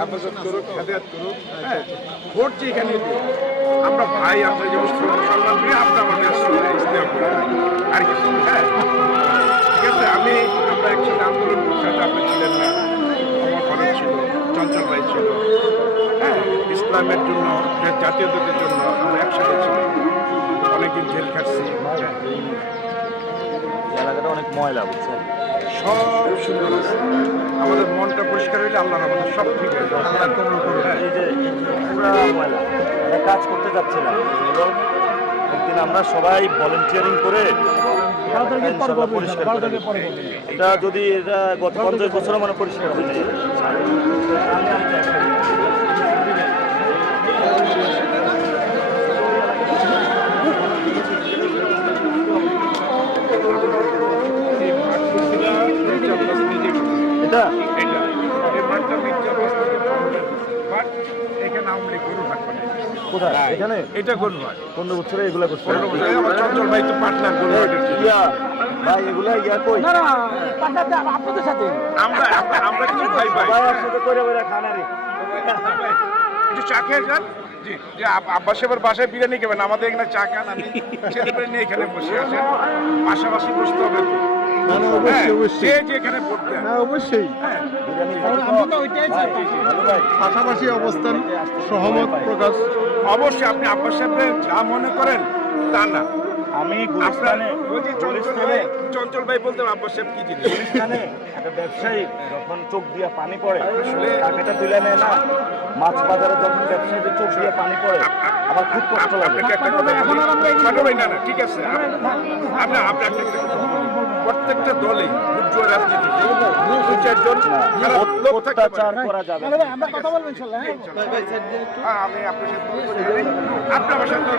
হেফাজত করুক, হেদায়েত করুক। হ্যাঁ, ভোট যে এখানে দিই। আমরা ভাই, আমরা যেমন সম্মান করি, আপনার আমাদের স্নেহ করি আর কিছু। হ্যাঁ, ঠিক আছে। আমরা একসাথে আন্দোলন করছি, হয়তো আপনি ছিলেন না, আমার খরচ ছিল, চঞ্চল ভাই ছিল। হ্যাঁ, ইসলামের জন্য, জাতীয়তাদের জন্য আমরা একসাথে ছিলাম, অনেকদিন জেল খাটছি। এলাকাটা অনেক ময়লা, বুঝছেন? সব সুন্দর আছে, আমাদের মনটা পরিষ্কার হইলে আল্লাহর আমাদের সব ঠিক হয়ে যাবে। এই যে পুরা ময়লা, আমরা কাজ করতে যাচ্ছিলাম, একদিন আমরা সবাই ভলেন্টিয়ারিং করে ইনশাআল্লাহ পরিষ্কার করে দেব। এটা যদি এটা গত 50 বছরে মানে পরিষ্কার হয়ে যায়। এটা কোথায়? এখানে এটা গরুর হাট। 15 বছরে এগুলা করছে। আমার চঞ্চল ভাই তো পার্টনার গরুর হাটের। ইয়া ভাই, এগুলা কই? আপনাদের সাথে আমরা কিছু ভাই ভাই সবাই একসাথে করে করে খানারি। একটু চা খেয়ে যান। জি, যে আব্বাস সাহেবের বাসায় বিরিয়ানি খাবেন, আমাদের এখানে চা খান। আমি ছেলেমেয়ে নিয়ে এখানে বসে আছেন, পাশাপাশি বসতে হবে তো। হ্যাঁ, যে যেখানে পড়তে অবশ্যই পাশাপাশি অবস্থান, সহমত প্রকাশ। অবশ্যই আপনি আব্বাস সাহেবের যা মনে করেন তা না। আমি আপনার গুলিস্তানে ওই যে চঞ্চল ভাই বলতে আব্বাস সাহেব কি জিনিস? গুলিস্তানে একটা ব্যবসায়ী যখন চোখ দিয়ে পানি পড়ে টাকাটা তুলে নেয় না, মাছ বাজারে যখন ব্যবসায়ীদের চোখ দিয়ে পানি পড়ে, আমার খুব কষ্ট লাগে। আপনাকে একটা কথা বলি, ছোট ভাই, না ঠিক আছে। আপনি একটা কথা বলি, প্রত্যেকটা দলে উজ্জ্বল রাজনীতিতে দু চারজন খারাপ লোক থাকতে অত্যাচার পারে। করা যাবে না। আমরা কথা বলবো ইনশাআল্লাহ। আমি আপনার সাথে আপনি আমার সাথে